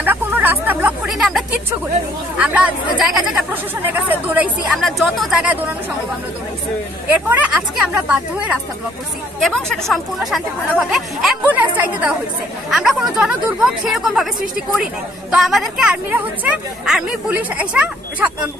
আমরা কোনো রাস্তা ব্লক করিনি, আমরা কিচ্ছু করিনি। আমরা জায়গায় জায়গায় প্রশাসনের কাছে দৌড়াইছি, আমরা যত জায়গায় দৌড়ানো সম্ভব আমরা দৌড়াইছি। এরপরে আজকে আমরা বাধ্য হয়ে রাস্তা ব্লক করছি এবং সেটা সম্পূর্ণ শান্তিপূর্ণভাবে অ্যাম্বুলেন্স চাইতে দেওয়া হয়েছে। আমরা কোনো জনদুর্ভোগ সেরকম ভাবে সৃষ্টি করি নাই। তো আমাদেরকে আর্মিরা আর্মি পুলিশ এসে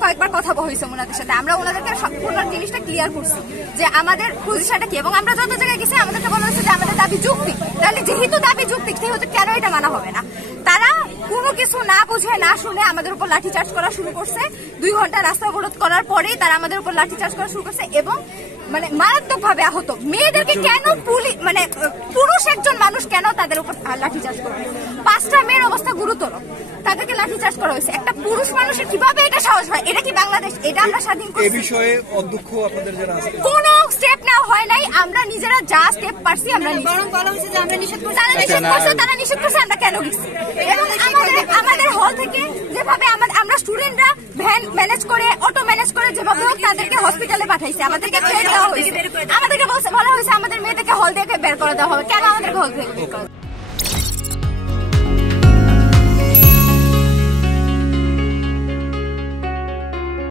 কয়েকবার কথা হয়েছে ওনাদের সাথে। আমরা ওনাদেরকে সম্পূর্ণ জিনিসটা ক্লিয়ার করছি যে আমাদের পজিশনটা কি, এবং আমরা যত জায়গায় গেছি আমাদেরকে বলা হয়েছে যে আমাদের দাবি যুক্তি। তাহলে যেহেতু দাবি যুক্তি, সেহেতু কেন এটা মানা হবে না? তারা কোনো কিছু না বুঝে না শুনে আমাদের উপর লাঠিচার্জ করা শুরু করছে। 2 ঘন্টা রাস্তা অবরোধ করার পরেই তারা আমাদের উপর লাঠিচার্জ করা শুরু করছে এবং মানে মারাত্মকভাবে আহত। মেয়েদেরকে কেন পুরুষ একজন মানুষ কেন তাদের উপর লাঠিচার্জ করবে? 5টা মেয়ের অবস্থা গুরুতর, তাদেরকে লাঠিচার্জ করা হয়েছে। একটা পুরুষ মানুষের কিভাবে এটা সাহস হয়? এটা কি বাংলাদেশ? এটা আমরা স্বাধীন করছি? এই বিষয়ে অধ্যক্ষ আপনাদের যারা আছে কোন স্টেপ নেওয়া হয় নাই। আমরা নিজেরা যা স্টেপ পারছি আমরা বরং বলা হয়েছে যে আমরা নিষেধ করছি। তারা নিষেধ করছে, আমরা কেন গেছি? এবং আমাদের হল থেকে যেভাবে আমরা স্টুডেন্টরা ভ্যান ম্যানেজ করে, অটো ম্যানেজ করে যেভাবে হোক তাদেরকে হসপিটালে পাঠাইছে। আমাদেরকে আমাদেরকে বলা হয়েছে আমাদের মেয়েদেরকে হল থেকে বের করে দেওয়া হবে। কেন আমাদেরকে হল থেকে বের করে?